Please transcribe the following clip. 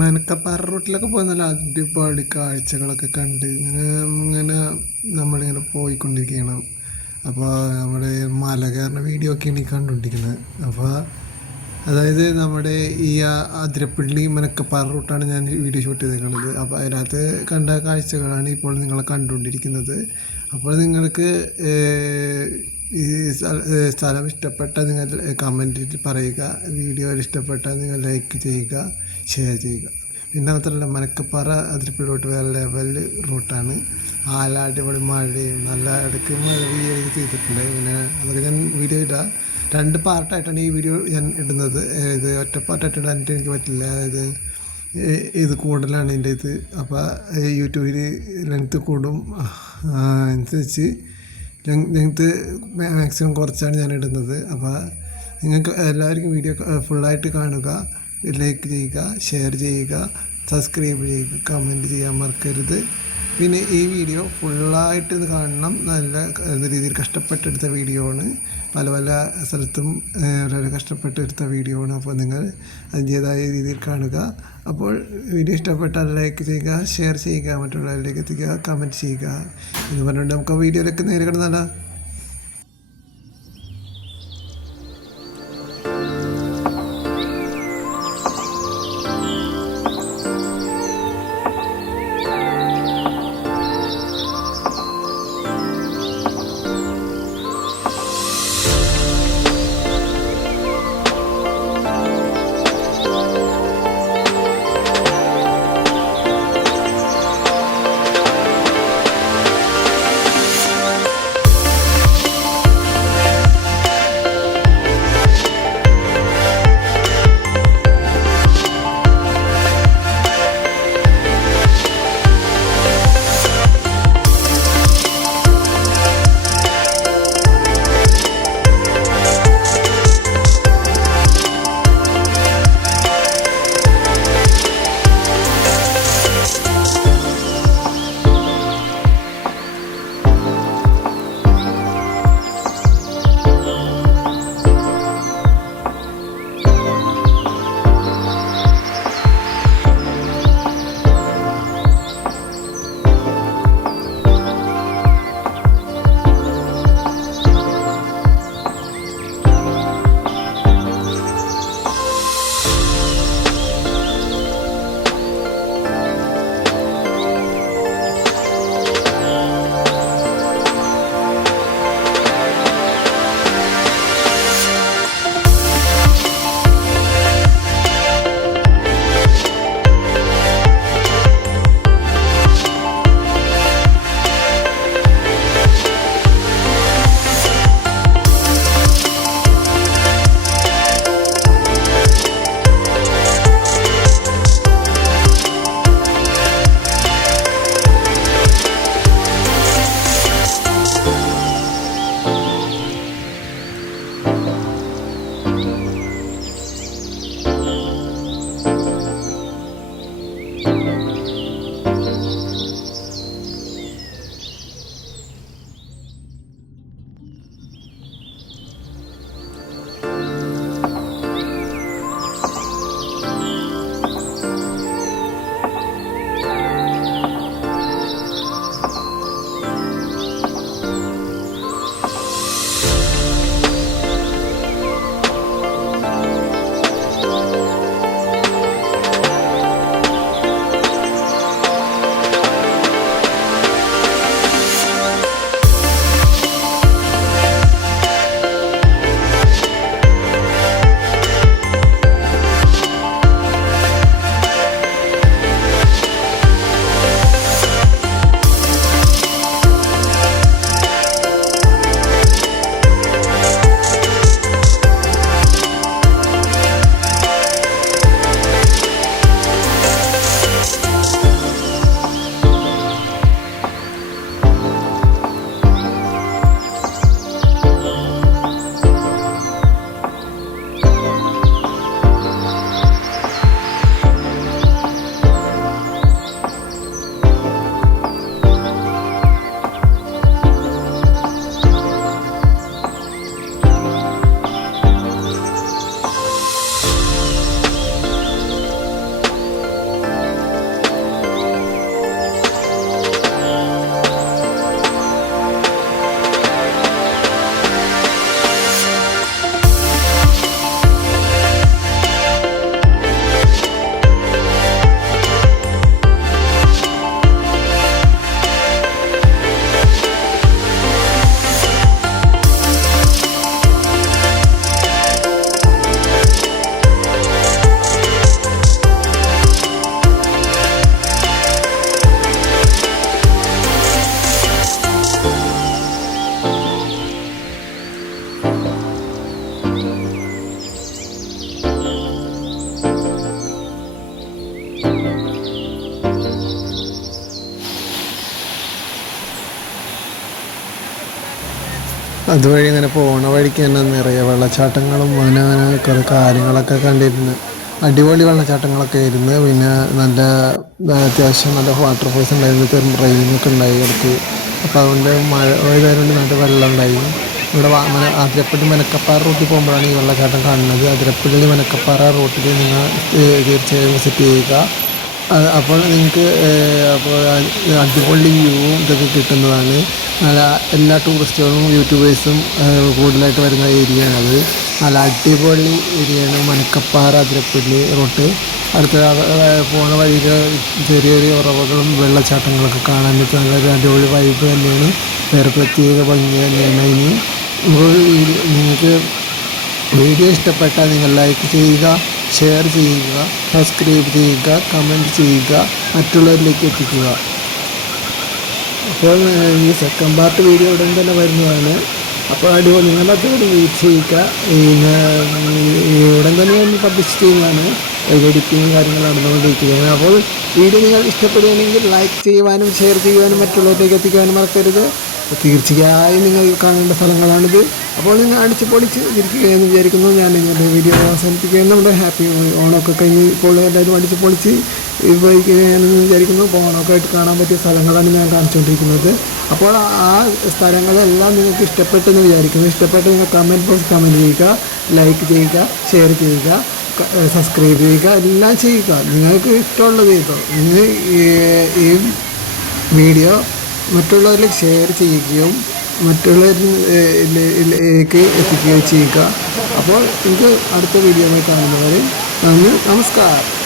മനക്കപ്പാറ റൂട്ടിലൊക്കെ പോയി നല്ല അടിപൊളി കാഴ്ചകളൊക്കെ കണ്ട് ഇങ്ങനെ ഇങ്ങനെ നമ്മളിങ്ങനെ പോയിക്കൊണ്ടിരിക്കുകയാണ്. അപ്പോൾ നമ്മുടെ മല കയറുന്ന വീഡിയോ ഒക്കെയാണ് ഈ കണ്ടുകൊണ്ടിരിക്കുന്നത്. അപ്പോൾ അതായത് നമ്മുടെ ഈ അതിരപ്പള്ളി മനക്കപ്പാറ റൂട്ടാണ് ഞാൻ വീഡിയോ ഷൂട്ട് ചെയ്തേക്കുന്നത്. അപ്പോൾ അതിനകത്ത് കണ്ട കാഴ്ചകളാണ് ഇപ്പോൾ നിങ്ങൾ കണ്ടുകൊണ്ടിരിക്കുന്നത്. അപ്പോൾ നിങ്ങൾക്ക് ഈ സ്ഥലം ഇഷ്ടപ്പെട്ടാൽ നിങ്ങൾ കമൻറ്റിൽ പറയുക. വീഡിയോ ഇഷ്ടപ്പെട്ടാൽ നിങ്ങൾ ലൈക്ക് ചെയ്യുക, ഷെയർ ചെയ്യുക. പിന്നെ മാത്രമല്ല, മനക്കപ്പാറ അതിരപ്പള്ളിലോട്ട് വേറെ ലെവൽ റൂട്ടാണ്. അടിപൊളി മഴയും നല്ല ഇടയ്ക്ക് മഴ പെയ്യുകയൊക്കെ ചെയ്തിട്ടുണ്ട്. പിന്നെ അതൊക്കെ ഞാൻ വീഡിയോ ഇടാം. 2 പാർട്ടായിട്ടാണ് ഈ വീഡിയോ ഞാൻ ഇടുന്നത്. ഇത് ഒറ്റ പാർട്ടായിട്ട് ഇടാനായിട്ട് എനിക്ക് പറ്റില്ല. അതായത് ഇത് കൂടുതലാണ് എൻ്റെ ഇത്. അപ്പോൾ യൂട്യൂബിൽ ലെങ്ത്ത് കൂടും അനുസരിച്ച് ലെങ്ത്ത് മാക്സിമം കുറച്ചാണ് ഞാൻ ഇടുന്നത്. അപ്പോൾ നിങ്ങൾക്ക് എല്ലാവർക്കും വീഡിയോ ഫുള്ളായിട്ട് കാണുക, ലൈക്ക് ചെയ്യുക, ഷെയർ ചെയ്യുക, സബ്സ്ക്രൈബ് ചെയ്യുക, കമൻറ്റ് ചെയ്യാൻ മറക്കരുത്. പിന്നെ ഈ വീഡിയോ ഫുള്ളായിട്ട് ഇത് കാണണം. നല്ല രീതിയിൽ കഷ്ടപ്പെട്ടെടുത്ത വീഡിയോ ആണ്. പല പല സ്ഥലത്തും വളരെ കഷ്ടപ്പെട്ടെടുത്ത വീഡിയോ ആണ്. അപ്പോൾ നിങ്ങൾ അതിൻ്റേതായ രീതിയിൽ കാണുക. അപ്പോൾ വീഡിയോ ഇഷ്ടപ്പെട്ടാൽ ലൈക്ക് ചെയ്യുക, ഷെയർ ചെയ്യുക, മറ്റുള്ളവരിലേക്ക് എത്തിക്കുക, കമൻറ്റ് ചെയ്യുക എന്ന് പറഞ്ഞുകൊണ്ട് നമുക്ക് വീഡിയോയിലേക്ക് നേരെ കിടന്നാലോ. അതുവഴി ഇങ്ങനെ പോണ വഴിക്ക് തന്നെ നിറയെ വെള്ളച്ചാട്ടങ്ങളും അങ്ങനെ അങ്ങനെ കുറേ കാര്യങ്ങളൊക്കെ കണ്ടിരുന്നു. അടിപൊളി വെള്ളച്ചാട്ടങ്ങളൊക്കെ ആയിരുന്നു. പിന്നെ നല്ല അത്യാവശ്യം നല്ല വാട്ടർഫോൾസ് ഉണ്ടായിരുന്നു. റെയിനൊക്കെ ഉണ്ടായി ഇടയ്ക്ക്. അപ്പോൾ അതുകൊണ്ട് മഴ പെയ്തായതുകൊണ്ട് നല്ല വെള്ളം ഉണ്ടായി. ഇവിടെ അതിരപ്പള്ളി മനക്കപ്പാറ റൂട്ടിൽ പോകുമ്പോഴാണ് ഈ വെള്ളച്ചാട്ടം കാണുന്നത്. അതിരപ്പള്ളി മനക്കപ്പാറ റൂട്ടിൽ നിങ്ങൾ തീർച്ചയായും വിസിറ്റ് ചെയ്യുക. അപ്പോൾ നിങ്ങൾക്ക് അപ്പോൾ അടിപൊളി വ്യൂവും ഇതൊക്കെ കിട്ടുന്നതാണ്. നല്ല എല്ലാ ടൂറിസ്റ്റുകളും യൂട്യൂബേഴ്സും കൂടുതലായിട്ട് വരുന്ന ഏരിയയാണത്. നല്ല അടിപൊളി ഏരിയയാണ് മനക്കപ്പാറ അതിരപ്പള്ളി റൂട്ട്. അടുത്ത പോണ വഴിയിൽ ചെറിയ ചെറിയ ഉറവകളും വെള്ളച്ചാട്ടങ്ങളൊക്കെ കാണാൻ പറ്റും. നല്ലൊരു അടിപൊളി വൈബ് തന്നെയാണ്. വേറെ പ്രത്യേക ഭംഗി തന്നെയാണ് അതിന്. അപ്പോൾ നിങ്ങൾക്ക് വീഡിയോ ഇഷ്ടപ്പെട്ടാൽ നിങ്ങൾ ലൈക്ക് ചെയ്യുക, ഷെയർ ചെയ്യുക, സബ്സ്ക്രൈബ് ചെയ്യുക, കമൻറ്റ് ചെയ്യുക, മറ്റുള്ളവരിലേക്ക് എത്തിക്കുക. അപ്പോൾ ഈ സെക്കൻഡ് പാർട്ട് വീഡിയോ ഉടൻ തന്നെ വരുന്നതാണ്. അപ്പോൾ അടിപൊളി നിങ്ങളതൊരു വെയിറ്റ് ചെയ്യുക. പിന്നെ ഉടൻ തന്നെ ഞാൻ പബ്ലിഷ് ചെയ്യുന്നതാണ്. എഡിറ്റിങ് കാര്യങ്ങൾ നടന്നുകൊണ്ടിരിക്കുകയാണ്. അപ്പോൾ വീഡിയോ നിങ്ങൾ ഇഷ്ടപ്പെടുകയാണെങ്കിൽ ലൈക്ക് ചെയ്യുവാനും ഷെയർ ചെയ്യുവാനും മറ്റുള്ളവരിലേക്ക് എത്തിക്കുവാനും മറക്കരുത്. തീർച്ചയായും നിങ്ങൾ കാണേണ്ട സ്ഥലങ്ങളാണിത്. അപ്പോൾ നിങ്ങൾ അടിച്ച് പൊളിച്ച് ഇരിക്കുകയെന്ന് വിചാരിക്കുന്നു. ഞാൻ നിങ്ങളുടെ വീഡിയോ അവസാനിപ്പിക്കുകയും നമ്മുടെ ഹാപ്പി ഓണമൊക്കെ കഴിഞ്ഞ് ഇപ്പോൾ എല്ലാവരും അടിച്ച് പൊളിച്ച് പോയിരിക്കുകയാണെന്ന് വിചാരിക്കുന്നു. അപ്പോൾ ഓണമൊക്കെ ആയിട്ട് കാണാൻ പറ്റിയ സ്ഥലങ്ങളാണ് ഞാൻ കാണിച്ചുകൊണ്ടിരിക്കുന്നത്. അപ്പോൾ ആ സ്ഥലങ്ങളെല്ലാം നിങ്ങൾക്ക് ഇഷ്ടപ്പെട്ടെന്ന് വിചാരിക്കുന്നു. ഇഷ്ടപ്പെട്ട് നിങ്ങൾ കമൻറ്റ് ബോക്സ് കമൻറ്റ് ചെയ്യുക, ലൈക്ക് ചെയ്യുക, ഷെയർ ചെയ്യുക, സബ്സ്ക്രൈബ് ചെയ്യുക, എല്ലാം ചെയ്യുക. നിങ്ങൾക്ക് ഇഷ്ടമുള്ളത് ചെയ്തോ. നിങ്ങൾ ഈ വീഡിയോ മറ്റുള്ളവരിലേക്ക് ഷെയർ ചെയ്യുകയും മറ്റുള്ളവരിലേക്ക് എത്തിക്കുകയും ചെയ്യുക. അപ്പോൾ എനിക്ക് അടുത്ത വീഡിയോയിൽ കാണുന്നവരെ നന്ദി, നമസ്കാരം.